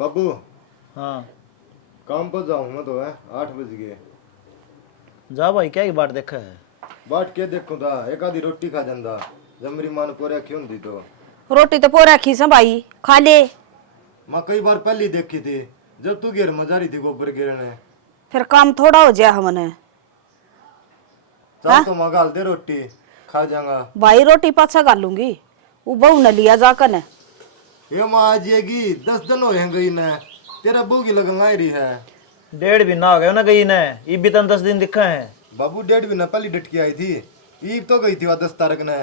बाबू। हाँ काम पर जाऊँ मैं तो है 8 बज गए। जा भाई, क्या ही बाट देखा है। बाट के देखूं था एक आधी रोटी खा जांदा जब मेरी मां ने पोरे रखी होंदी तो। रोटी तो पोरा रखी से भाई, खा ले। मां कई बार पहले देखी थी जब तू घेर में जा रही थी गोबर गिरने। फिर काम थोड़ा हो जाए हमने। चल तो मां गाल दे रोटी खा जाऊंगा। भाई रोटी पाछा खा लूंगी, वो बहू न लिया जाकर ने। ये मां आ जाएगी 10 दिन हो गई न, तेरा बहू की लगन लाई रही है। 1.5 महीना हो गया ना गई ने, ये भी तन 10 दिन दिखा है। बाबू 1.5 महीना पहले डटकी आई थी, ईब तो गई थी वह 10 तारीख ने,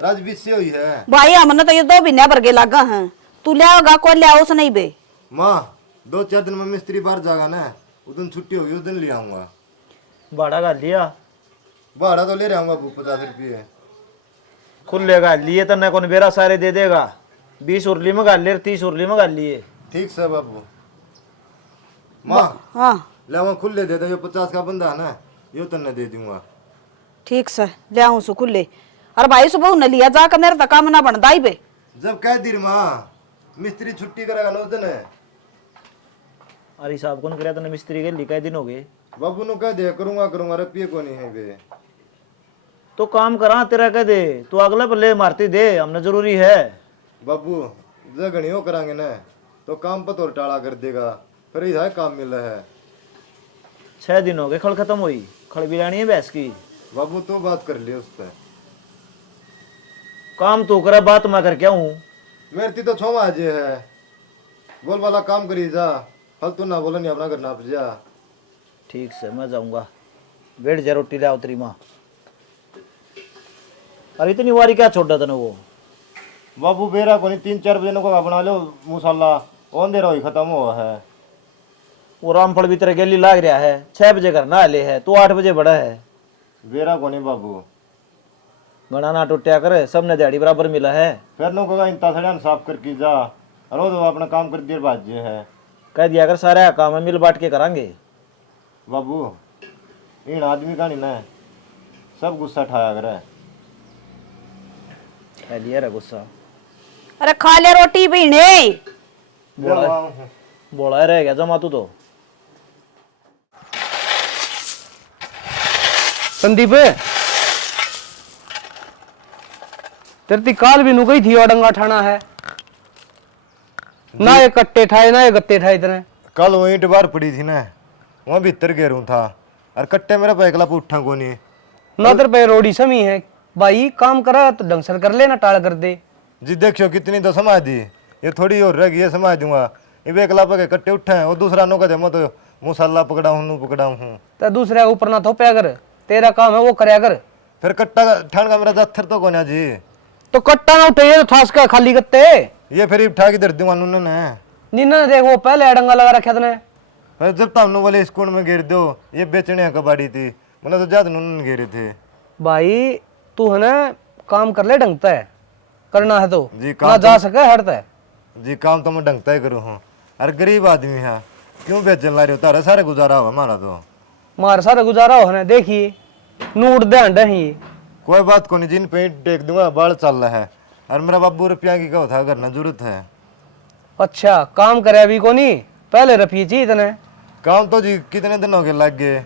राजबीज से हुई है। भाई हमने तो ये 2 महीने भरगे लागा हैं, तू ले आओगा को ले आओ नहीं बे। माँ 2-4 दिन में मिस्त्री बाहर जागा ना, उस दिन छुट्टी होगी उस दिन ले आऊंगा। भाड़ा का लिया? भाड़ा तो ले रहा हूँ 50 रुपये। खुलेगा लिए तो न कौन बेरा सारे दे देगा। 20 उर्ली में गाल ले, 30 उर्ली में गाल लिए। ठीक से बाबू। माँ हाँ ले वहाँ खुले दे दे, जो 50 का बंदा है ना यो तन्ने दे दूंगा। ठीक से ले आऊं सु खुले। अरे भाई सुबह न लिया जाकर मेरा तो काम ना बनता ही बे। जब कह दी माँ मिस्त्री छुट्टी करेगा ना उस दिन है। अरे साहब कौन कराया तने मिस्त्री के लिए? कई दिन हो गए। बाबू नु कह दे करूंगा रुपये को नहीं है बे। तो काम करा तेरा कह दे, तू अगला पल्ले मारती दे, हमने जरूरी है। बाबू जगनी हो करांगे ना तो काम पर तो टाला कर देगा, फिर इधर काम मिल रहा है। 6 दिन हो गए खल खत्म हुई, खल भी लानी है भैंस की। बाबू तो बात कर लिया उस पर। काम तू करे, बात मैं करके आऊं। मेरी तो छोमा आज है, बोल वाला काम करी जा, फल तू ना बोला नहीं अपना करना आप जा। ठीक से मैं जाऊंगा, बैठ जा रोटी ले आओ तेरी माँ। अरे इतनी वारी क्या छोड़ा तने वो? बाबू बेरा को नहीं 3-4 बजे को बना लो मसाला, अंधेरा ही खत्म हुआ है। वो रामफल भी तेरे गेली लाग रहा है, 6 बजे घर ना ले है, तू 8 बजे बड़ा है। बेरा को नहीं बाबू, घना ना टूटिया करे, सबने दिहाड़ी बराबर मिला है। फिर नो कहा इंता सड़िया साफ करके जा, रोज अपना काम कर देर बाद जे है। कह दिया कर सारा काम है मिल बांट के करांगे। बाबू इन आदमी का नहीं ना सब गुस्सा ठाया करे। कह दिया रे गुस्सा। अरे खा ले रोटी पीने। बोला रह गया जमा तू तो। संदीप तेरी काल भी नु गई थी और डंगा ठाना है ना, ये कट्टे ठाए ना ये गत्ते ठाए इतने। कल वो ईंट बार पड़ी थी ना, वहाँ भीतर गेरू था और कट्टे मेरा पैकला पे उठा को नहीं ना तेरे पे रोड़ी समी है भाई, काम करा तो ढंग से कर ले ना टाल कर दे जी। देखियो कितनी तो समाज दी, ये थोड़ी और रह गई है समाज दूंगा। ये बेकला पे कट्टे उठे हैं, और दूसरा नो कहते मैं तो मुसल्ला पकड़ा हूँ पकड़ा हूँ। तो दूसरे ऊपर ना थोपया कर, तेरा काम है वो करया कर। फिर कट्टा ठान का मेरा जाथर तो कोना जी। तो कट्टा ना उठे तो ठास का खाली गत्ते ये फिर उठा के दर दूंगा उन्होंने। नीना देख वो पहले डंगा लगा रखा तने। फिर जब तुमने वाले स्कूल में घेर दो, ये बेचने का बाड़ी थी, मैंने तो ज्यादा उन्होंने घेरे थे। भाई तू है ना काम कर ले ढंगता है, करना है तो जी ना जा सके हटता है जी। काम तो मैं ढंगता ही करूँ हूँ, अरे गरीब आदमी है क्यों बेचने ला रहे हो, तारा सारे गुजारा हुआ हमारा तो। मार सारा गुजारा हो ना, देखिए नूट ध्यान रही। कोई बात को नहीं, जिन पेट टेक दूंगा बाढ़ चल रहा है, और मेरा बाबू रुपया की क्या था करना जरूरत है। अच्छा काम करे अभी को नहीं, पहले रफी चाहिए इतने काम तो जी कितने दिन हो गए लग गए,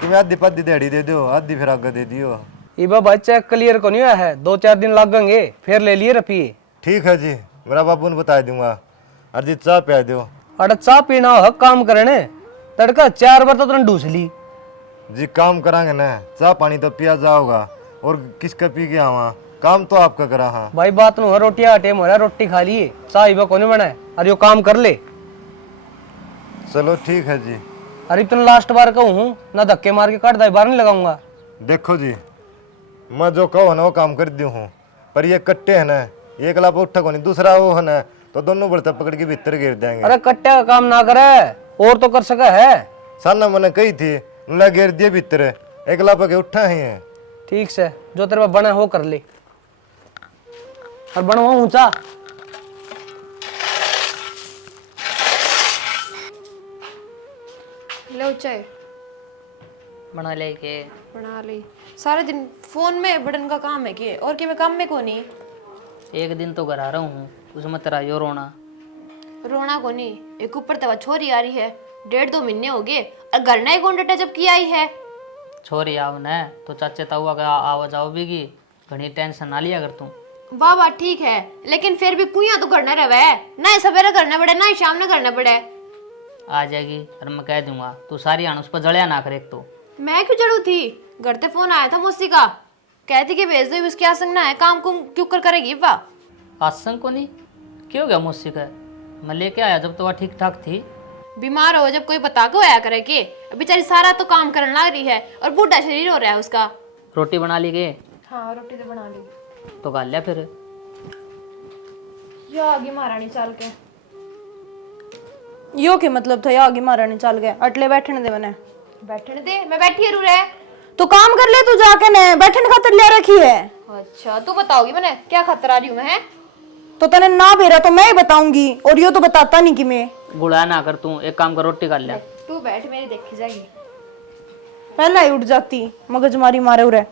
तुम्हें आधी पद्धी दिहाड़ी दे दो, आधी फिर आगे दे दियो। ये बाबा चेक क्लियर को नहीं हुआ है, 2-4 दिन लगेंगे फिर ले लिए रफी। ठीक है जी, मेरा बाबू ने बता दूंगा। और जी चाय पिया दो। अरे चाह पीना हो काम करने, तड़का 4 बार तो तुमने ढूस ली जी। काम करांगे ना, चाय पानी तो पिया जाओगा, और किसका पी के आवा, काम तो आपका करा। हाँ भाई बात नु रोटी आटे मोरा रोटी खा लिए, चाय बा को नहीं बनाए, अरे यो काम कर ले। चलो ठीक है जी। अरे तुम लास्ट बार कहूँ हूँ ना, धक्के मार के काट दाई बार नहीं लगाऊंगा। देखो जी मैं जो कहो ना वो काम कर दी हूँ, पर ये कट्टे है ना, एक लाभ उठा को नहीं, दूसरा वो है ना तो दोनों बढ़ते पकड़ के भीतर गिर जाएंगे। अरे कट्टे का काम ना करे और तो कर सका है। साना मैंने कही थी उन्हें गिर दिए भीतर, एक लाभ के उठा ही है। ठीक से जो तेरे पास बना हो कर ले, और बनवा ऊंचा। लो चाय बना ले के बना ली। सारे दिन फोन में बटन का काम है कि और क्या, मैं काम में को नहीं। एक दिन तो घर आ रहा हूँ, उसमें तेरा यो रोना। रोना को नहीं, एक ऊपर तवा छोरी आ रही है, 1.5-2 महीने हो गए और घर नहीं कौन डटा जब की आई है। छोरी आओ न तो चाचे ताऊआ का आवा जाओ भी घनी टेंशन ना लिया कर तू। वाह वाह ठीक है, लेकिन फिर भी कुइया तो करना रहे, ना ही सवेरे करना पड़े ना ही शाम में करना पड़े। आ जाएगी और मैं कह दूंगा तू सारी आन उस पर जड़िया ना करे। एक तो मैं क्यों जड़ू थी, घर से फोन आया था मौसी का, कहती कि भेज दो उसकी आसंग ना है, काम कुम क्यों कर करेगी वाह। आसंग को नहीं क्यों गया मुझसे का, मैं लेके आया जब तो वह ठीक ठाक थी। बीमार हो जब कोई बता के होया करे कि बेचारी सारा तो काम करने लग रही है और बूढ़ा शरीर हो रहा है उसका। रोटी बना ली गए? हाँ रोटी तो बना ली। तो गाल लिया फिर यो आगे महारानी चाल के। यो के मतलब था, आगे महारानी चल गए, अटले बैठने दे मैंने। बैठने दे, मैं बैठी है रू रहे। तो काम कर ले तू जाके, ने बैठने खातिर ले रखी है। अच्छा तू बताओगी मैंने क्या खतरा रही हूँ मैं? तो तने ना भेरा तो मैं ही बताऊंगी, और यो तो बताता नहीं कि मैं। गुड़ा ना कर तू, एक काम कर रोटी गाल लिया। तू बैठ, मेरी देखी जाएगी। पहला ही उठ जाती, मगजमारी मारे उरे।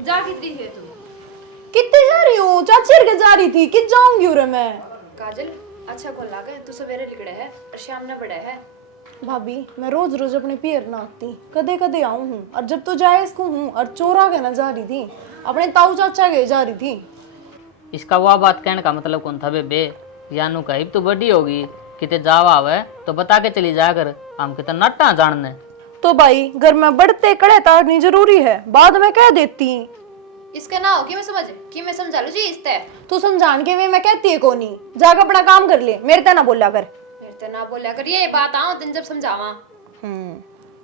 जा कितनी है तू? कितने जा रही हूँ? चाची के जा रही थी, कित जाऊंगी उरे मैं। काजल अच्छा को लागे, तू सवेरे लिखड़े है और शाम न बड़े है। भाभी मैं रोज रोज अपने पियर ना आती, कदे कदे आऊं हूँ, और जब तो जाए इसको हूँ और चोरा के ना जा रही थी, अपने ताऊ चाचा के जा रही थी। इसका वह बात कहने का मतलब कौन था बेबे? यानू कही तू बड़ी होगी किते जावा आवे तो बता के चली जा कर, हम कितना नट्टा जानने। तो भाई घर में बढ़ते कड़े तारनी जरूरी है, बाद में कह देती। इसका ना हो कि मैं समझा लू जी इसते। तू समझान के वे मैं कहती है को नहीं, जाकर अपना काम कर ले, मेरे ते ना बोला कर। मेरे ते ना बोलिया कर, ये बात आओ दिन जब समझावा।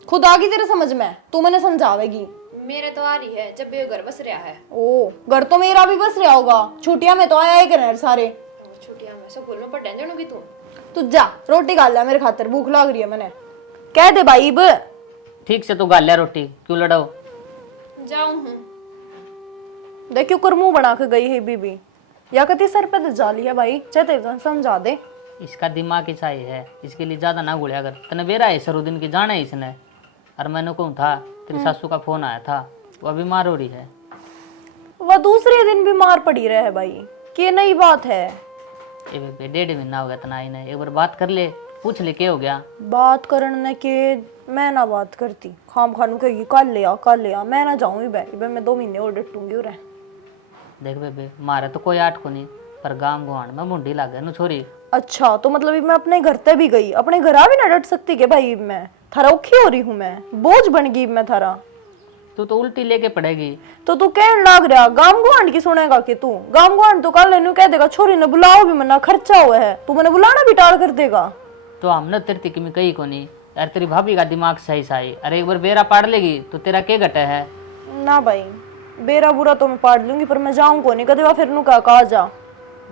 खुद आ गई तेरे समझ में, तू मैंने समझावेगी। मेरे तो आ रही है जब भी घर बस रहा है। ओ घर तो मेरा भी बस रहा होगा, छुट्टियां में तो आया ही करे सारे। छुट्टियां में स्कूल में पढ़ने जानूंगी तू। तू जा रोटी खा ले, मेरे खातिर भूख लग रही है मैंने। कह दे भाई ब ठीक से तू गाल लिया रोटी, क्यों लड़ाओ? जाऊं हूँ। देख क्यों कर मुंह बना के गई है बीबी, या कति सर पे जा लिया भाई, चाहे समझा दे। इसका दिमाग ही चाहिए है, इसके लिए ज्यादा ना गुड़िया कर। तने बेरा है सरुद्दीन की जाना है इसने, और मैंने कहूँ था तेरी सासू का फोन आया था, वह बीमार हो रही है। वह दूसरे दिन बीमार पड़ी रहे भाई, कि नई बात है। ए बेबे 1.5 महीना हो गया तना ही नहीं, एक बार बात कर ले, पूछ ले क्या हो गया। बात करने के मैं ना बात करती, खाम खानू कहेगी कल ले आ, मैं ना जाऊंगी भाई, मैं 2 महीने और डटूंगी उरे। देख बेबे मारे तो कोई आठ को नहीं, पर गांव गुआंढ में मुंडी लाग गया नु छोरी। अच्छा तो मतलब मैं अपने घर ते भी गई, अपने घर आ भी ना डट सकती के भाई, मैं थारा औखी हो रही हूँ, मैं बोझ बन गई मैं थारा। तू तो उल्टी लेके पड़ेगी। तो तू कहने लाग रहा गांव गुआंढ की सुनेगा कि तू गांव गुआंढ तो कल इन्हें कह देगा छोरी ने बुलाओ भी मना, खर्चा हुआ है, तू मैंने बुलाना भी टाल कर देगा। तो हमने तेरी की कही को नहीं यार, तेरी भाभी का दिमाग सही सही। अरे एक बार बेरा पाड़ लेगी तो तेरा क्या घटे है? ना भाई बेरा बुरा तो मैं पाड़ लूंगी, पर मैं जाऊं को नहीं, कदे वह फिर नु कहा जा।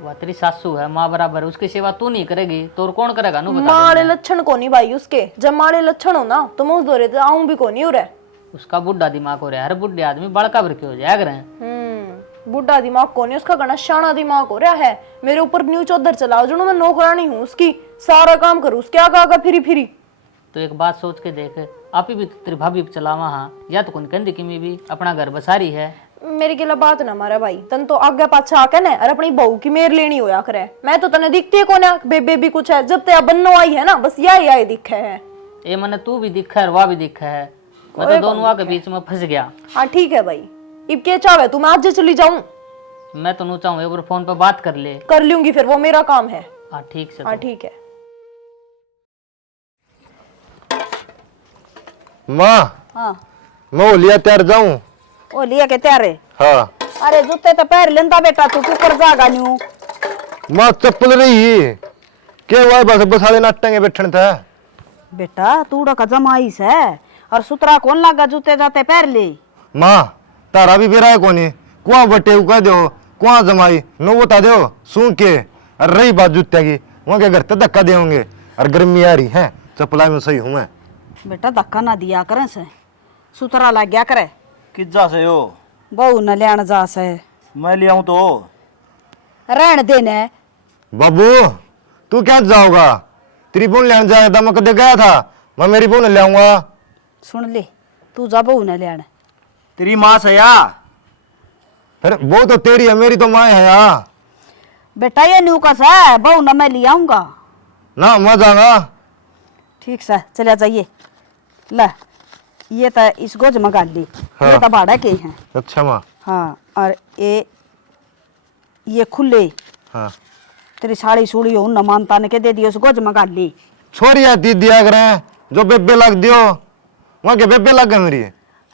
वह तेरी सासू है, माँ बराबर, उसकी सेवा तू नहीं करेगी तो और कौन करेगा? नु बता माड़े लक्षण को नहीं भाई उसके, जब माड़े लक्षण हो ना तो मैं उस दौरे आऊं भी को नहीं उरे। उसका बुढ़ा दिमाग हो रहा है, हर बुढ़े आदमी बड़का भर के हो जाया करे। बुढ़ा दिमाग को नहीं, उसका घना शाना दिमाग हो रहा है। मेरे ऊपर न्यू चौधर चलाओ जो मैं नौकरानी हूँ उसकी, सारा काम करूँ उसके आगा फिरी। तो एक बात सोच के देख, आप ही भी तो तेरी भाभी चलावा हाँ, या तो कौन कहती कि मैं भी अपना घर बसा रही है। मेरी गिला बात ना मारा भाई, तन तो आगे पाछा आके ना और अपनी बहू की मेर लेनी होया करे। मैं तो तने दिखती है कोने बेबे भी कुछ है, जब ते बन्नो आई है ना बस यही दिखे है। ये मैंने तू भी दिखा है और वह भी दिखा है, मैं तो दोनों के बीच में फंस गया। हाँ ठीक है भाई, इब क्या चाहे तू, मैं आज चली जाऊं? मैं तो नहीं चाहूँ, एक बार फोन पर बात कर ले। कर लूंगी फिर, वो मेरा काम है। हाँ ठीक से। हाँ ठीक है। माँ हाँ मैं वो लिया तैयार जाऊं? ओ लिया के तैयार है? हाँ अरे जूते तो पैर लेंदा बेटा, तू ऊपर जागा न्यू। माँ चप्पल रही के हुआ बस बसाले नाटेंगे बैठने था। बेटा तूड़ा का जमाइस है और सुतरा कौन लागा जूते जाते पैर ले। माँ तारा भी बेरा है कोनी, कुआ बटे कह दो, कुआ जमाई नो बता दो सू के। और रही बात जूते की, वहाँ के घर तक धक्का देंगे, और गर्मी आ रही है, चप्पला में सही हूँ मैं। बेटा धक्का ना दिया करें से, सुतरा लग गया करे। किज्जा से हो? बहू न लेन जा से। मैं ले आऊं तो रहन देने। बाबू तू क्या जाओगा? तेरी बोन लेने जाया था, मैं कदे गया था, मैं मेरी बोन ले आऊंगा। सुन ले तू जा बहू न लेन। तेरी माँ से या फिर वो तो तेरी है, मेरी तो माँ है यार। बेटा ये न्यू का सा बहू न मैं ले आऊंगा। ना मैं जाऊंगा। ठीक से चलिया जाइए। ला ये तो इसको जमा कर ली। हाँ। ये तो भाड़ा के हैं। अच्छा माँ। हाँ और ये खुले हाँ तेरी साड़ी सूड़ी हो न मानता ने के दे दियो उसको जमा कर ली। छोरी आती दिया करें जो बेबे लग दियो वहां के बेबे लग गए मेरी।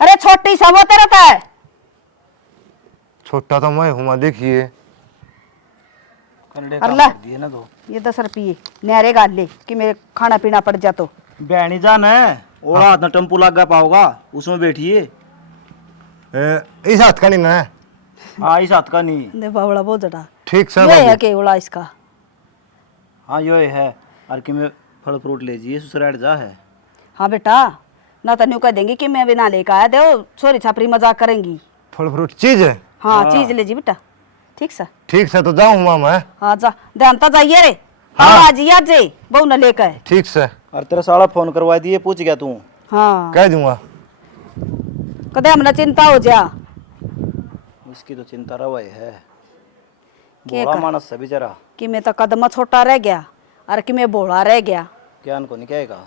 अरे छोटी सा वो तेरा था। छोटा तो मैं हूँ देखिए। अल्लाह ये 10 रुपये न्यारे गाल ले कि मेरे खाना पीना पड़ जा तो। बहनी जान है ओला हाथ में टेम्पू लगा पाओगा उसमें बैठिए। इस हाथ का नहीं ना। हाँ इस हाथ का नहीं। दे बावड़ा बहुत जड़ा ठीक से ये है के उड़ा इसका। हाँ यो है और कि मैं फल फ्रूट ले जाइए ससुराल जा है। हाँ बेटा ना तो न्यू कह देंगे कि मैं बिना लेकर आया दे छोरी छापरी मजाक करेंगी। फल फ्रूट चीज है। हाँ चीज ले जी बेटा। ठीक से ठीक से तो जाऊँ माँ मैं। हाँ जा ध्यान तो जाइए रे। हाँ। आज ही आज बहु न लेकर। ठीक से और तेरा साला फोन करवा दिए पूछ गया तू। हाँ कह दूंगा। कदे हमने चिंता हो जा। इसकी तो चिंता रवा है के बोला कर? मानस से बेचारा कि मैं तो कदम छोटा रह गया और कि मैं बोला रह गया। ज्ञान को नहीं कहेगा।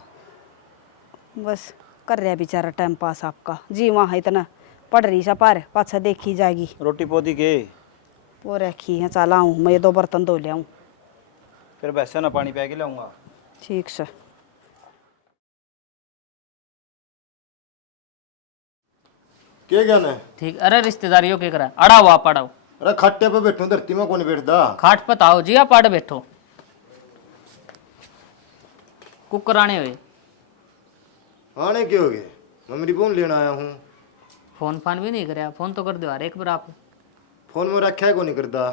बस कर रहा बेचारा टाइम पास आपका जी वहाँ इतना पढ़ रही सा पार पाछा देखी जाएगी। रोटी पौधी के वो रखी है चला हूँ मैं 2 बर्तन धो लिया हूँ। फिर वैसे ना पानी पी के लाऊंगा। ठीक से के ज्ञान है। ठीक। अरे रिश्तेदारियों के करा अड़ाओ आप अड़ाओ। अरे खट्टे पे बैठूं धरती में कौन बैठदा। खाट पताओ जी आप अड़ बैठो। कुकर आने हुए आने के हो गए मैं मेरी फोन लेना आया हूँ। फोन फान भी नहीं कराया। फोन तो कर दो यार एक बार आप। फोन में रखा है को नहीं करता।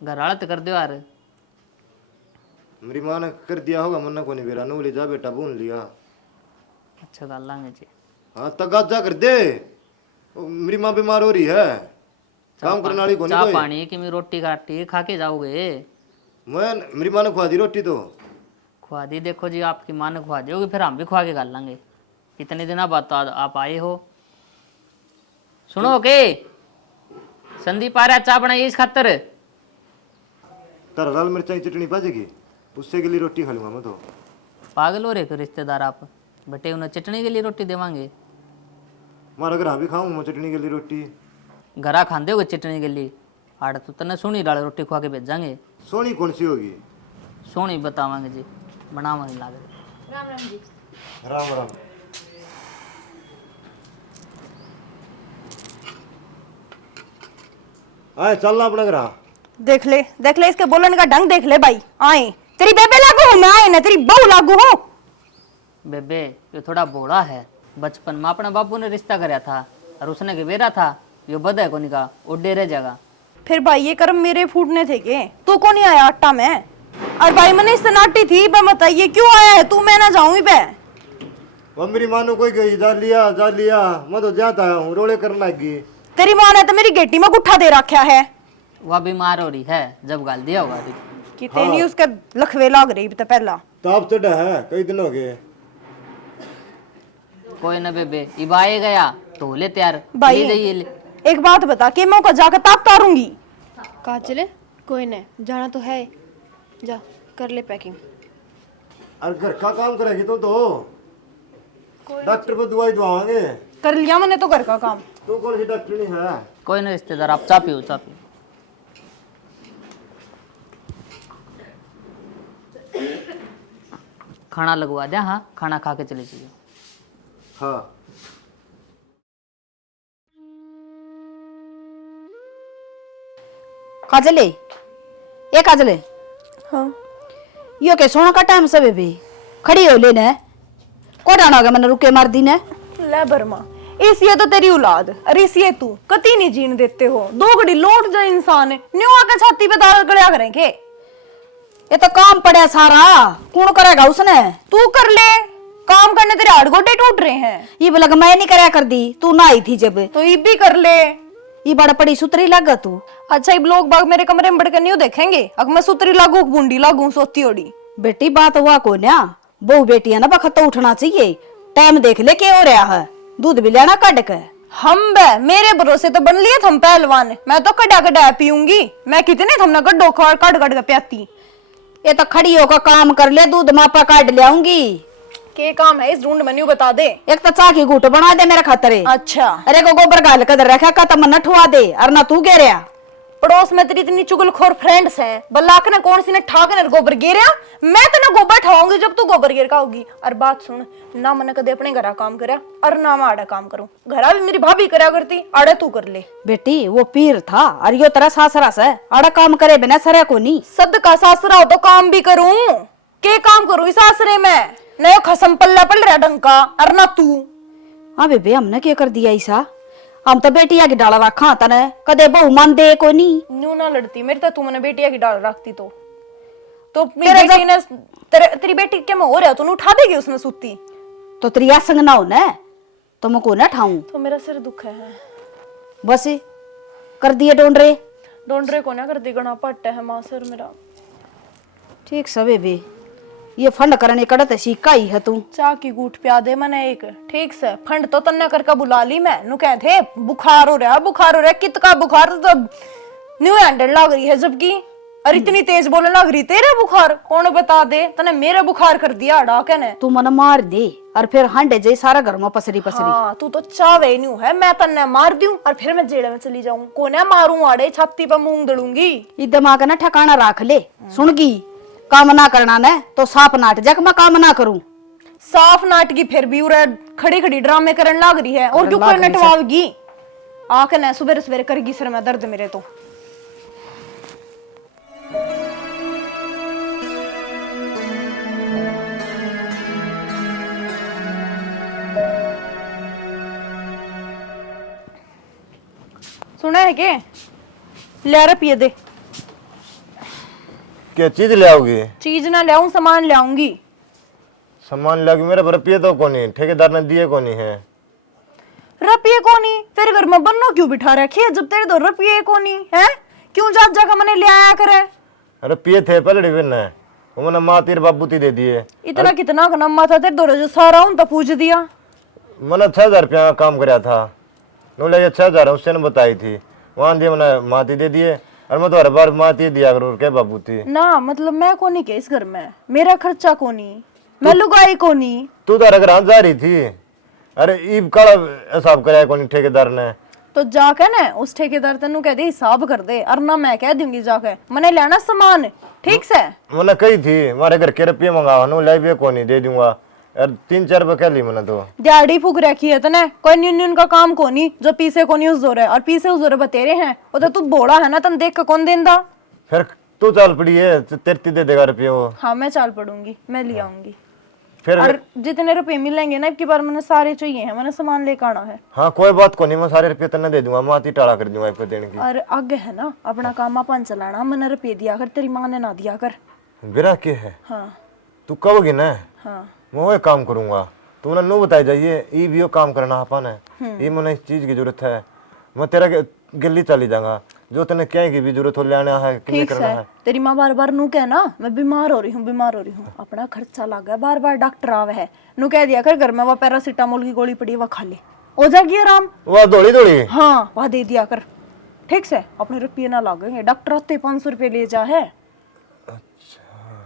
घर हालत कर दो यार। मेरी माँ ने कर दिया होगा मन्ना को नहीं बेरा नो ले जा बेटा बोल लिया। अच्छा कर लांगे जी। हाँ तगाजा कर दे। मेरी माँ बीमार हो रही है काम करने वाली को नहीं चाह कोई। पानी कि मैं रोटी काटी खा के जाओगे। मैं मेरी माँ ने खुआ दी रोटी तो। खुआ दी। देखो जी आपकी माँ ने खुआ दी होगी फिर हम भी खुआ के गाल लांगे। इतने दिन बाद तो आप आए हो। सुनो के संदीप आ रहा चाह बनाइए इस खातर। तारा लाल मिर्चा की चटनी पाजेगी उससे के लिए रोटी खा लूंगा मैं तो। पागल हो रहे हो रिश्तेदार आप। बटे उन्हें चटनी के लिए रोटी देवांगे। मारा घर भी खाऊं मैं चटनी के लिए रोटी। घरा खाते हो चटनी के लिए आड़ तो तने सोनी डाल रोटी खुआ के भेजांगे। सोनी कौन सी होगी। सोनी बतावांगे जी बनावांगे लागे। राम राम जी। राम राम। आए चलना अपना घर। देख ले इसके बोलने का ढंग देख ले भाई। आए तेरी बेबे लागू हूँ मैं आए ना तेरी बहू लागू हूँ। बेबे ये थोड़ा बोड़ा है। बचपन में अपने बापू ने रिश्ता कराया था और उसने के बेरा था ये बद है कोनी का उड्डे रह जाएगा। फिर भाई ये कर्म मेरे फूटने थे के तू को नहीं आया आटा में। और भाई मैंने सनाटी थी पर बताइए क्यों आया है तू। मैं ना जाऊँ पे वो मेरी माँ ने कोई गई जा लिया मैं तो जाता हूँ रोले करने लगी। तेरी माँ ने तो मेरी गेटी में गुट्ठा दे रखा है। वह बीमार हो रही है जब गाल दिया होगा अभी। कितने नहीं उसके लखवे लाग रही तो पहला ताप चढ़ा है कई दिन हो गए। कोई ना बेबे इब आए गया तो ले तैयार भाई ले जाइए ले। एक बात बता के मैं का जाकर ताप तारूंगी। कहा चले कोई नहीं जाना तो है। जा कर ले पैकिंग। अरे घर का काम करेगी तो डॉक्टर पे दवाई दवाएंगे। कर लिया मैंने तो घर का काम। तो कौन सी डॉक्टर नहीं है। कोई ना रिश्तेदार आप चाह पियो चाह पियो। खाना लगवा दिया। हाँ खाना खा के चले जाइए। हाँ काजले ए काजले। हाँ यो के सोना का टाइम से बेबी खड़ी हो लेने को डाना हो गया मैंने रुके मार दी ने। ले बर्मा इस ये तो तेरी औलाद अरे इस ये तू कती नहीं जीने देते हो। 2 घड़ी लौट जाए इंसान न्यू आके छाती पे दाल गड़िया करेंगे। ये तो काम पड़ा सारा कौन करेगा उसने। तू कर ले काम करने तेरे हाथ गोटे टूट रहे हैं। ये बोला कि मैं नहीं कराया कर दी तू ना आई थी जब। तो ये भी कर ले। ये बड़ा पड़ी सुतरी लगा तू। अच्छा ये लोग बाग मेरे कमरे में बढ़कर नहीं देखेंगे अगर मैं सुतरी लागू बूंदी लागू सोती ओड़ी। बेटी बात हुआ को ना बहु बेटी है ना बखत तो उठना चाहिए। टाइम देख ले क्या हो रहा है दूध भी लेना कट के। हम बे मेरे भरोसे तो बन लिए थम पहलवान। मैं तो कड़ा कड़ा पीऊंगी। मैं कितने थमना गड्ढो काट काट के प्याती। ये तो खड़ी होकर काम कर ले, दूध मापा काट ले आऊंगी। के काम है इस ढूंढ मेन्यू बता दे। एक तो चाकी घूट बना दे मेरे खातरे। अच्छा अरे को गोबर गाल कर रखा का तम न ठुआ दे और ना तू गे रहा। पड़ोस में तेरी इतनी चुगलखोर फ्रेंड्स हैं, बल्लाक ने कौन सी ने ठाक ने गोबर गिरया। मैं तो ना गोबर ठाऊंगी जब तू गोबर गिर का होगी। और बात सुन, ना मैंने कदे अपने घरा काम करा और ना मैं आड़ा काम करूं। घरा भी मेरी भाभी करा करती, आड़े तू कर ले। बेटी वो पीर था और यो तेरा सासरा से आड़ा काम करे बिना सरे को नहीं। सद का सासरा हो तो काम भी करूं। के काम करूं इस सासरे में? नयो खसम पल्ला पड़ रहा डंका और ना तू। हाँ बेबे हमने क्या कर दिया ऐसा? हम तो बेटिया की डाला रखा तने कदे बहु मान दे को नहीं। न्यू ना लड़ती मेरी तो तू मैंने बेटिया की डाल रखती तो बेटी ने तेरी बेटी क्या मैं हो रहा तूने उठा देगी उसने सुती तो त्रिया संग ना हो न तो मैं को ना ठाऊं। तो मेरा सिर दुख है। बस कर दिए डोंडरे को ना कर दी गणा पट्टा है मां सर मेरा। ठीक सब बेबे ये फंड करने कड़त सीखा ही है तू। चाह की गूठ प्या दे मैंने एक। ठीक से फंड तो तन्ना करके बुला ली मैं। नु कहे थे बुखार हो रहा कित का बुखार तो न्यू हैंडल लग रही है जबकि और इतनी तेज बोलने लग रही तेरे बुखार कौन बता दे तने मेरे बुखार कर दिया अड़ा के ने। तू मन मार दे और फिर हांडे जे सारा घर में पसरी। हाँ तू तो चावे न्यू है मैं तन्ने मार दूं और फिर मैं जेल में चली जाऊं। कोने मारूं आड़े छाती पे मूंग दड़ूंगी। ये दिमाग ना ठिकाना रख ले। सुनगी काम ना करना ने तो साफ नाट जक मैं काम ना करूं। साफ नाटकी फिर भी उरे खड़ी खड़ी ड्रामे करन लाग रही है और क्यों कर नटवाओगी। आके ने सुबह सवेरे करगी सर में दर्द मेरे तो। सुना है के ले रहा पिए दे। क्या चीज ले आओगी? चीज ना ले आऊं सामान ले आऊंगी। सामान लाओगी? मेरे रुपये तो कोनी ठेकेदार ने दिए कोनी है। रुपये कोनी फिर घर में बन्नो क्यों बिठा रखे जब तेरे दो रुपये कोनी है? क्यों जात जाकर मैंने ले आया करे? रुपये थे पहले डिबिन है वो मैंने माँ तीर बाबू ती दे दिए। इतना कितना का नम्मा था तेरे दो जो सारा उन तो पूछ दिया। मैंने 6,000 रुपया का काम कराया था। नो ले 6,000 उससे ने बताई थी वहां दिए मैंने माती दे दिए और मैं तो हर बार माती दिया करूँ क्या बाबू थी ना मतलब मैं कोनी के इस घर में मेरा खर्चा कोनी मैं लुगाई कोनी। तू तो घर जा रही थी। अरे ईब काला हिसाब कराया कोनी ठेकेदार ने। तो जाके ना उस ठेकेदार तेनू कह दे हिसाब कर दे और ना मैं कह दूंगी जाके मैंने लेना सामान ठीक से। मैंने कही थी हमारे घर के रुपये मंगाओ नो ले भी कोनी दे दूंगा यार 3-4 रुपये कह ली मैंने तो। दिहाड़ी फूक रखी है तने कोई न्यून का काम कोनी जो पीछे कोनी उस जोर है और पीछे उस जोर बतेरे हैं वो तो तू बोड़ा है ना तन देख के कौन देंदा। फिर तू चाल पड़ी है तेरती दे देगा रुपये वो। हाँ मैं चाल पड़ूंगी मैं ले आऊंगी फिर और जितने रुपए मिलेंगे ना इनकी बार मैंने सारे चाहिए हैं मैंने सामान लेकर आना है। हाँ कोई बात को नहीं मैं सारे रुपये तन्ने दे दूंगा माती टाड़ा कर दूंगा आपको देने की। और आगे है ना अपना काम अपन चलाना मैंने रुपये दिया कर तेरी माँ ने ना दिया कर। बिरा के है? हाँ तू कहोगी ना हाँ मैं वो काम करूंगा। तूने नो बताई जाइए ई भी काम करना अपन है ये मैंने इस चीज की जरूरत है मैं तेरा गिल्ली चली जाऊंगा जो तेने क्या की भी जरूरत हो लेना है कि करना है। तेरी माँ बार बार नू कह ना मैं बीमार हो रही हूँ अपना खर्चा लगा बार बार डॉक्टर आवे है नू कह दिया कर घर में वो पैरासीटामोल की गोली पड़ी है वो खा ले हो जाएगी आराम। वह दौड़ी दौड़ी हाँ वह दे दिया कर ठीक से अपने रुपये ना लागेंगे डॉक्टर आते 500 रुपये ले जा है।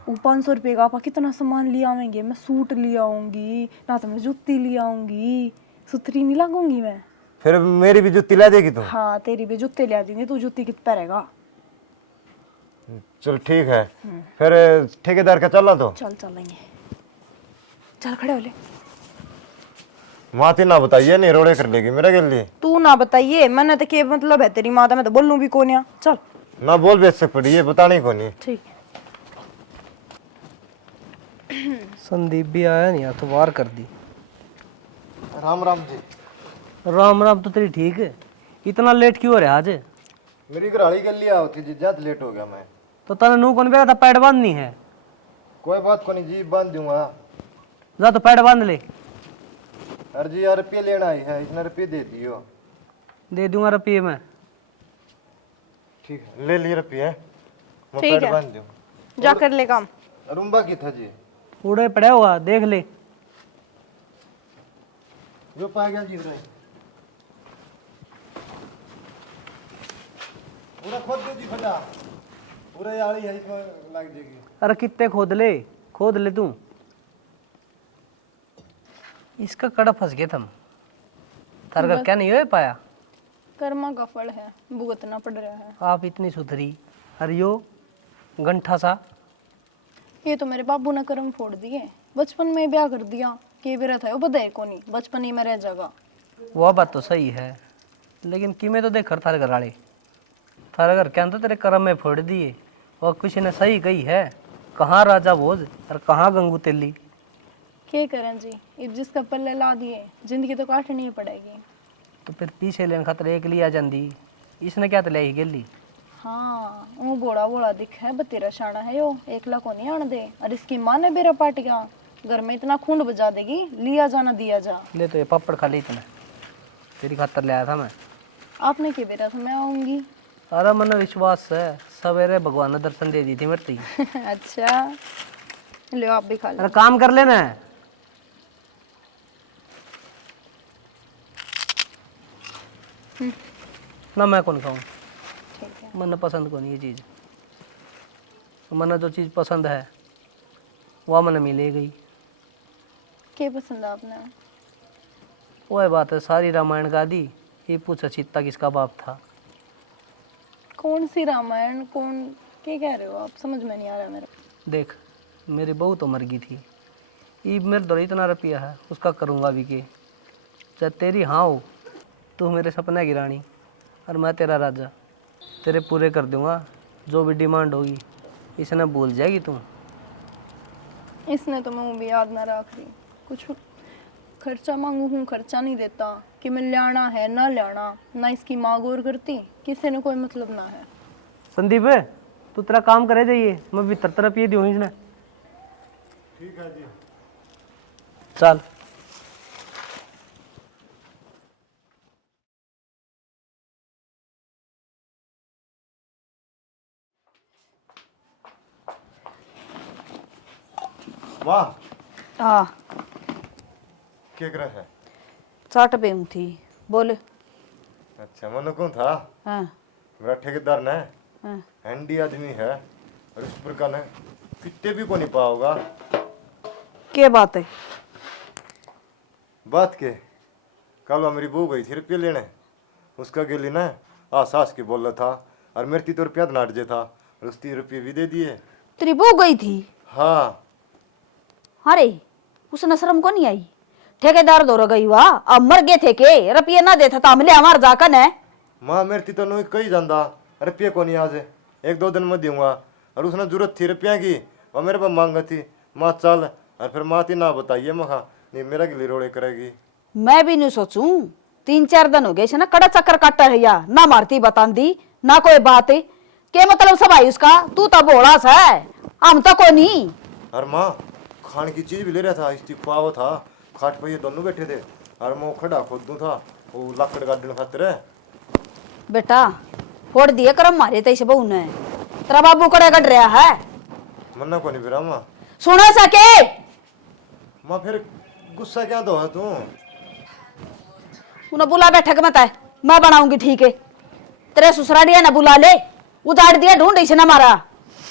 वो 500 रुपये का आप कितना सामान ले आवेंगे मैं सूट ले आऊंगी ना तो मैं जूती ले आऊंगी सुथरी नहीं लगूंगी मैं। फिर मेरी भी जूती ला देगी तू? हाँ तेरी भी जूते ले दूंगी तू जूती कित पहनेगा। चल ठीक है फिर ठेकेदार का चलना तो चल चलेंगे चल खड़े हो ले। माती ना बताइए नहीं रोड़े कर लेगी मेरा गिल्ली। तू ना बताइए मैंने तो क्या मतलब है तेरी माता मैं तो बोलूं भी कौन चल ना बोल बेच सक पड़ी ये बताने को नहीं। ठीक संदीप भी आया नहीं यार तो वार कर दी। राम राम जी। राम राम तो तेरी ठीक है इतना लेट क्यों हो रहा आज? मेरी घराली गली आओ थी ज्यादा लेट हो गया मैं। तो तने नू कौन बेगा था पैड बांधनी है? कोई बात को नहीं जी बांध दूंगा। जा तो पैड बांध ले। अरे जी यार रुपये लेना आई है इतना रुपये दे दियो। दे दूंगा रुपये में। ठीक है ले लिए रुपये मैं ठीक पैड है। बांध दूं। जा कर ले काम। रुम्बा की था जी उड़े पड़ा हुआ देख ले जो पा गया जी रहे पूरा खोद दो जी फटा पूरे आली है इसमें लग जाएगी। अरे कितने खोद ले तू। इसका कड़ा फंस गए तुम। थार घर क्या नहीं हो पाया? कर्मा का फल है, भुगतना पड़ रहा है। आप इतनी सुधरी, अरे यो गंठा सा। ये तो मेरे बाबू ने कर्म फोड़ दिए, बचपन में ब्याह कर दिया कि बेरा था वो बधाई को नहीं, बचपन ही में रह जाएगा। वह बात तो सही है, लेकिन किमें तो देख थारे घर वाले, थारे घर क्या तो तेरे कर्म में फोड़ दिए। और किसी ने सही कही है, कहाँ राजा भोज और कहाँ गंगू तेली। क्या करें जी, अब जिसका पल्ले ला दिए जिंदगी तो काटनी पड़ेगी। तो फिर पीछे लेने खातर एक लिया जाती, इसने क्या तो ले ही गेली। हाँ वो बोड़ा बोड़ा दिख है, बतेरा शाना है यो, एकला को नहीं आने दे। और इसकी माँ ने बेरा पाट गया, घर में इतना खूंड बजा देगी, लिया जाना दिया जा। ले तो ये पापड़ खा ली इतने, तेरी खातर ले आया था मैं। आपने क्या बेरा था मैं आऊंगी? अरे मन विश्वास है, सवेरे भगवान ने दर्शन दे दी थी मरती। अच्छा लो आप भी खा लो। अरे काम कर लेना। ना मैं कौन खाऊं, ठीक है। मन पसंद कौन ये चीज। मन जो चीज पसंद है वह मन मिलेगी। क्या पसंद है आपने? वह बात है सारी रामायण गा दी, ये पूछा सीता किसका बाप था। कौन सी रामायण, कौन क्या कह रहे हो आप? समझ में नहीं आ रहा मेरे। देख मेरी बहू तो मर गई थी, ये मेरे दौर इतना रुपया है, उसका करूँगा भी के। चाहे तेरी हाँ हो, तू मेरे सपने की रानी और मैं तेरा राजा, तेरे पूरे कर दूंगा जो भी डिमांड होगी। इसने भूल जाएगी तू। इसने तो मैं भी याद ना रख रही, कुछ खर्चा मांगू हूँ खर्चा नहीं देता, कि मैं लाना है ना लाना, ना इसकी माँ गौर करती, किसी ने कोई मतलब ना है। संदीप तू तेरा काम करे जाइए, मैं भीतर तरफ ये दूँ इसने। ठीक है जी। चल वाह हाँ क्या कर रहा है? चाट पे हूँ थी, बोल। अच्छा मन कौन था? हाँ मेरा ठेकेदार ने हाँ हैंडी आदमी है और इस प्रकार ने कितने भी को नहीं पाओगा। क्या बात है? बात के कल वो मेरी बहू गई थी रुपये लेने, उसका गेली ना सास के बोल रहा था और मेरे 30 रुपया नाट जे था और उस 30 रुपये भी दे दिए। तेरी बहू गई थी? हाँ अरे उसने शर्म को नहीं आई? ठेकेदार दौड़ गई हुआ, अब मर गए थे के रुपये ना देता तो हमले हमार जाकन है। माँ मेरे तो नहीं कही जाता रुपये को नहीं, आज 1-2 दिन में दूंगा और उसने जरूरत थी रुपया की और मेरे पास मांग थी। माँ चल और फिर माँ थी ना बताइए, मैं नहीं मेरा गिली रोड़े करेगी। मैं भी नहीं सोचूं, 3-4 दिन हो गए से ना कड़ा चक्कर काटा है या ना मारती बतांदी ना कोई बात है। के मतलब सब आई उसका, तू तो बोला सा है, हम तो को नहीं। और माँ खाने की चीज भी ले रहा था, इस्तीफा था, खाट पे ये दोनों बैठे थे और मैं खड़ा खोद दूं था वो लकड़ गाड़ने खातिर। बेटा फोड़ दिए करम मारे थे इस बहू ने, तेरा बाबू कड़े कट रहा है। मन्ना को नहीं फिर माँ। सुनो सके माँ फिर गुस्सा क्या दो है तू? उन्हें बुला बैठक मत है, मैं बनाऊंगी ठीक है। तेरे ससुरालिया ना बुला ले, उतार दिया ढूंढ इसे ना मारा।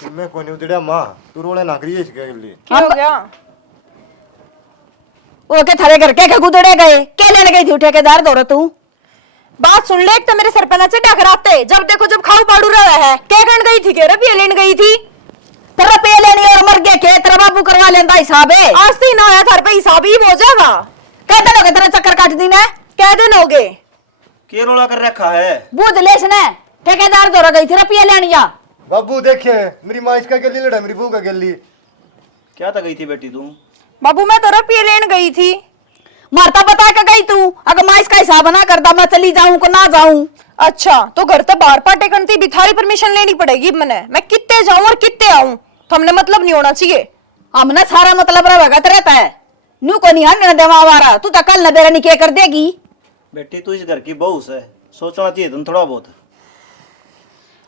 मैं कोई नहीं उतरिया माँ, तू रोले ना करिए इसके लिए। क्या हो गया? ओके थारे घर के गुदड़े गए, क्या लेने गई थी ठेकेदार दौड़ तू? बात सुन ले, एक तो मेरे सर पे ना चढ़ा कराते, जब देखो जब खाऊ पाड़ू रहा है। क्या करने गई थी? के रुपये लेने गई थी? तेरा पे लेनी और मर गया के तेरा बाबू करवा लेंदा हिसाब है। आज से ही ना आया थार पे हिसाब ही हो जाएगा। कहते लोगे तेरा चक्कर काट दी ना, कह दिन हो गए के रोला कर रखा है? बूझ ले इसने, ठेकेदार दौड़ गई थी रुपये लेनिया। बाबू देखिए मेरी माँ इसका गली लड़ा, मेरी बहू का गली। क्या था गई थी बेटी तू? बाबू मैं तो रुपये लेने गई थी। मारता बता के गई तू, अगर मैं इसका हिसाब ना करता मैं चली जाऊं को ना जाऊं। अच्छा तो घर तो बाहर पाटे करती भी थारी परमिशन लेनी पड़ेगी मने, मैं कितने जाऊं और कितने आऊं, तो हमने मतलब नहीं होना चाहिए। हमने सारा मतलब भगत रहता है, नू को नहीं हन देवा वारा, तू तो कल न बेरा नहीं क्या कर देगी। बेटी तू इस घर की बहू है, सोचना चाहिए तुम थोड़ा बहुत।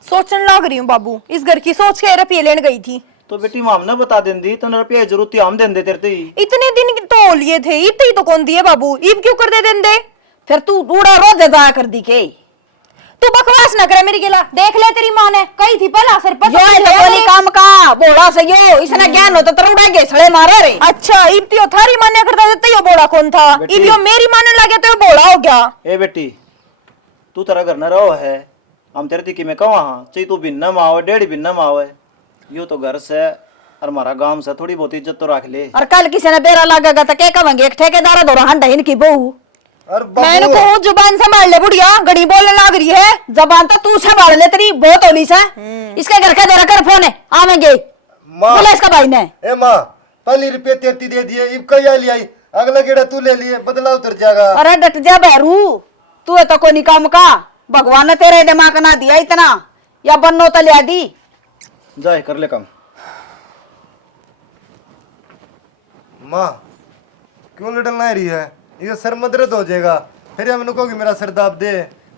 सोचने लग रही हूँ बाबू, इस घर की सोच के रुपये लेने गई थी। तो बेटी माम ने बता देंदी तो रुपये जरूरत थी, हम देंदे तेरे ही। इतने दिन तो लिए थे, इतने ही तो कौन दिए बाबू, ईब क्यों कर दे देंदे? फिर तू बूढ़ा रोज जाया कर दी के। तू बकवास ना करे मेरी गिला, देख ले तेरी माँ ने कही थी पहला सर पर यो है तो कोनी काम का बोला से यो इसने ज्ञान हो तो तरुड़ा गेसड़े मारे रे। अच्छा इब तो थारी मान्य करता देते यो बोला कौन था, इब यो मेरी मानने लगे तो यो बोला हो गया। ए बेटी तू तेरा घर न रहो है, हम तेरे की मैं कहा चाहिए तू भिन्न में आवे डेढ़ भिन्न में आवे, यो तो घर से और हमारा गांव से थोड़ी बहुत इज्जत तो रख ले। और कल किसी ने बेरा लागेगा तो क्या कहेंगे, एक ठेकेदार दौरा हंडा इनकी बहू। मैं इनको जुबान संभाल ले बुढ़िया, गड़ी बोलने लग रही है। जबान तो तू संभाल ले, तेरी बहुत होली से। इसके घर का दौरा कर फोन है आवेंगे बोला इसका भाई ने। ए माँ पहली रुपये 33 दे दिए, इब कई आई आई, अगला गेड़ा तू ले लिए, बदला उतर जाएगा। अरे डट जा बहरू, तू है तो कोई नहीं काम का, भगवान ने तेरे दिमाग ना दिया इतना, या बनो तो लिया दी। जाए कर ले काम। माँ क्यों लड़ना रही है, ये सर मदरद हो जाएगा, फिर हम कहोगे मेरा सर दाब दे।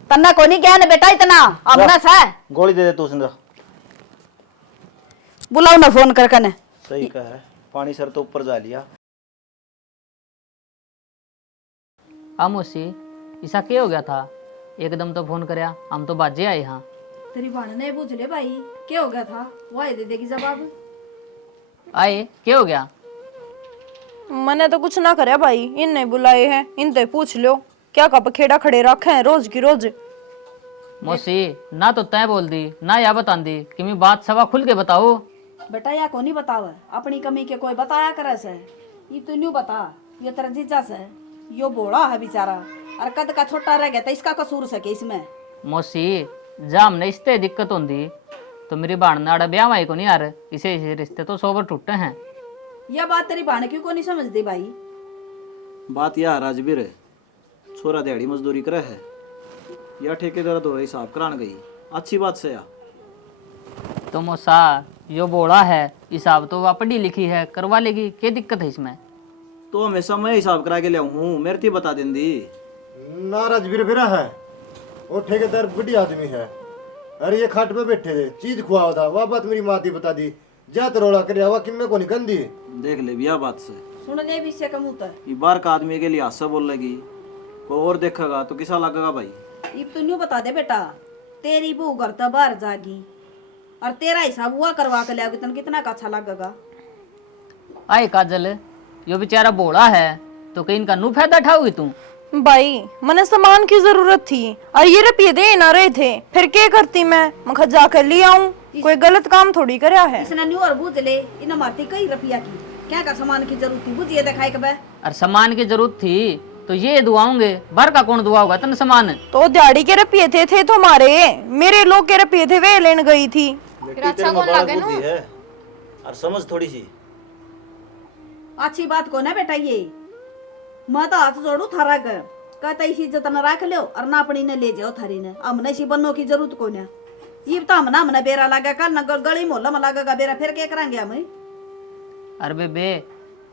तन्ना कोई नहीं ज्ञान बेटा इतना, अपना सा गोली दे दे तू सिंधा। बुलाओ ना फोन करके ने। सही कहा है, पानी सर तो ऊपर जा लिया। मौसी ऐसा क्या हो गया था, एकदम तो फोन करया, हम तो बाजे आए यहाँ। तेरी बहन ने पूछ ले भाई क्या हो गया था, वो दे देगी जवाब। आए क्या हो गया? मैंने तो कुछ ना करे भाई, इन नहीं बुलाए हैं, इन तो पूछ लो क्या कप खेड़ा खड़े रखे हैं रोज की रोज। मौसी ना तो तय बोल दी ना या बता दी कि मैं बात सवा खुल के बताओ। बेटा या को नहीं बतावा, अपनी कमी के कोई बताया करे से, ये तो न्यू बता, ये तेरा जीजा से, यो बोला है बेचारा, और कद का छोटा रह गया तो इसका कसूर सके इसमें। मौसी जा हमने इसते दिक्कत होती तो मेरी बाण ने आड़ा ब्याह आई को नहीं यार, इसे रिश्ते तो सोबर टूटे हैं। यह बात तेरी बहन क्यों को नहीं समझती भाई? बात यह है राजवीर, छोरा दिहाड़ी मजदूरी करे है या ठेकेदार दो हिसाब करान गई, अच्छी बात से या तो मौसा यो बोला है हिसाब तो वह पढ़ी लिखी है, करवा लेगी, क्या दिक्कत है इसमें? तो हमेशा मैं हिसाब करा के ले हूँ, मेरे थी बता देंदी। ना राजवीर बेरा है, वो ठेकेदार बढ़िया आदमी है, अरे ये खाट पे बैठे थे, चीज खुआ था, वह बात मेरी माँ थी बता दी, जा तो रोला कर हुआ कि मैं को नहीं गंदी। देख ले बिया बात से, सुन ले भी से कमूतर, ये बार का आदमी के लिए हादसा बोल लगी, कोई और देखेगा तो किसा लगेगा भाई। ये तो न्यू बता दे बेटा, तेरी बहू घर तो बाहर जागी, और तेरा हिसाब हुआ करवा के लिया तन कितना का अच्छा लगेगा। आए काजल यो बेचारा बोला है तो कहीं इनका नु फायदा उठाओगी तू? भाई मैंने सामान की जरूरत थी और ये रुपये दे ना रहे थे, फिर क्या करती मैं खा जाकर ले आऊं, कोई गलत काम थोड़ी करया है। इसने न्यू और बूझ ले, इन मारती कई रुपया की, क्या का सामान की जरूरत थी बुझिए दिखाए कबे। और सामान की जरूरत थी तो ये दुआओगे, बाहर का कौन दुआ होगा तन सामान? तो दिहाड़ी के रुपये थे तुम्हारे, मेरे लोग के रुपये थे वे लेने गई थी। फिर अच्छा कौन लगे ना है और समझ थोड़ी सी अच्छी बात को ना बेटा, ये मैं तो हाथ जोड़ू थारा कर, कहता इसी इज्जत न रख लो और ना अपनी ने ले जाओ थारी ने, हमने इसी बनने की जरूरत को ना, ये तो हमने बेरा लगा कर न गली मोहल्ला में लगेगा बेरा, फिर क्या करेंगे हम? अरे बेबे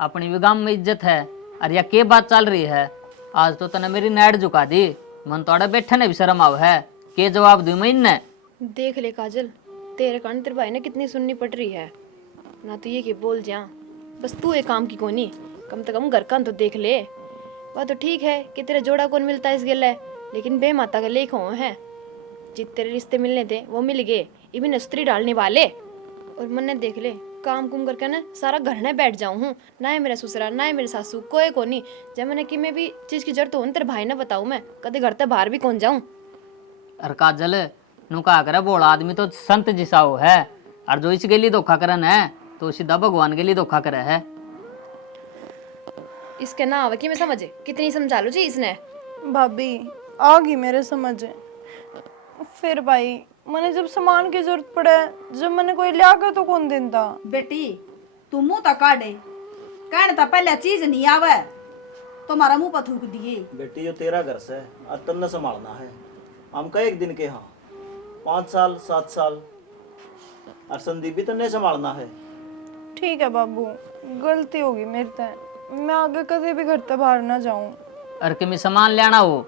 अपनी भी गांव में इज्जत है, और या के बात चल रही है, आज तो तने मेरी नाड़ झुका दी, मन तोड़ा बैठे ने भी शर्म आव है, के जवाब दूं मैं इन्ने? देख ले काजल, तेरे कारण तेरे भाई ने कितनी सुननी पड़ रही है ना, तो ये कि बोल जा बस तू एक काम की कोनी, कम से कम घर का तो देख ले। वह तो ठीक है कि तेरा जोड़ा कौन मिलता है इस गिले, लेकिन बे माता का लेख हो है, जित तेरे रिश्ते मिलने थे वो मिल गए, इबी नस्त्री डालने वाले। और मैंने देख ले काम कुम करके ना सारा घर ने बैठ जाऊँ हूँ, ना है मेरा ससुरा ना है मेरे सासू, कोई को नहीं, जब मैंने कि मैं भी चीज़ की जरूरत हो तेरे भाई ने बताऊँ, मैं कभी घर तक बाहर भी कौन जाऊँ। और काजल नु कहा करे बोला आदमी तो संत जिसा हो है, और जो इस लिए धोखा करन है तो सीधा भगवान के लिए धोखा करे है। इसके ना आवे कि मैं समझे कितनी समझा लो जी इसने। भाभी आ गई मेरे समझ, फिर भाई मैंने जब सामान की जरूरत पड़े, जब मैंने कोई लिया कर तो कौन देता। बेटी तू मुंह तक काटे, कहने तो पहले चीज नहीं आवे तुम्हारा मुंह पर थूक दिए। बेटी जो तेरा घर से और तन्ने संभालना है, हम कई एक दिन के हाँ 5 साल 7 साल, और संदीप भी तन्ने संभालना है। ठीक है बाबू, गलती होगी मेरे से, मैं आगे कभी भी घर से बाहर ना जाऊं। और कि मैं सामान लेना हो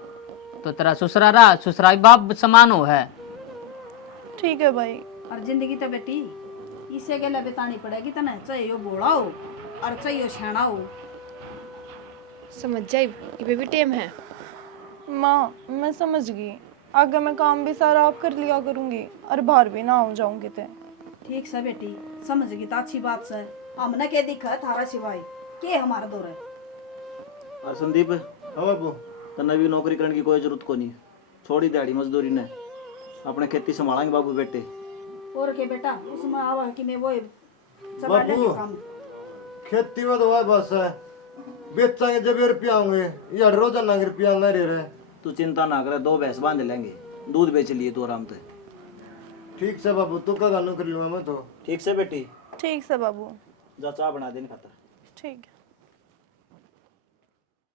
तो तेरा ससुरा रहा, ससुरा बाप समान हो है। ठीक है भाई। और जिंदगी तो बेटी इसे गले बितानी पड़ेगी तना, चाहे यो बोड़ा हो और चाहे यो छेना हो। समझ जाए ये भी टेम है। माँ मैं समझ गई, आगे मैं काम भी सारा आप कर लिया करूंगी और बाहर भी ना हो जाऊंगी ते। ठीक से बेटी, समझ गई तो अच्छी बात से। हमने के दिखा थारा सिवाय के हमारा दौर है। और संदीप, हाँ बाबू। तन्ने भी नौकरी करने की कोई जरूरत को नहीं, छोड़ी दिहाड़ी मजदूरी ने, अपने खेती संभालेंगे बाबू बेटे। और के बेटा उसमें आवा कि मैं वो संभाल लेंगे बाबू। काम। खेती में तो वह बस है, बेचेंगे जब रुपया होंगे, ये रोजाना के रुपया नहीं रह रहे। तू चिंता ना करे, 2 भैंस बांध लेंगे, दूध बेच लिए तू आराम से। ठीक से बाबू, तू का गानू कर लूंगा मैं तो। ठीक से बेटी, ठीक से बाबू। जा चाय बना देने खातर। ठीक।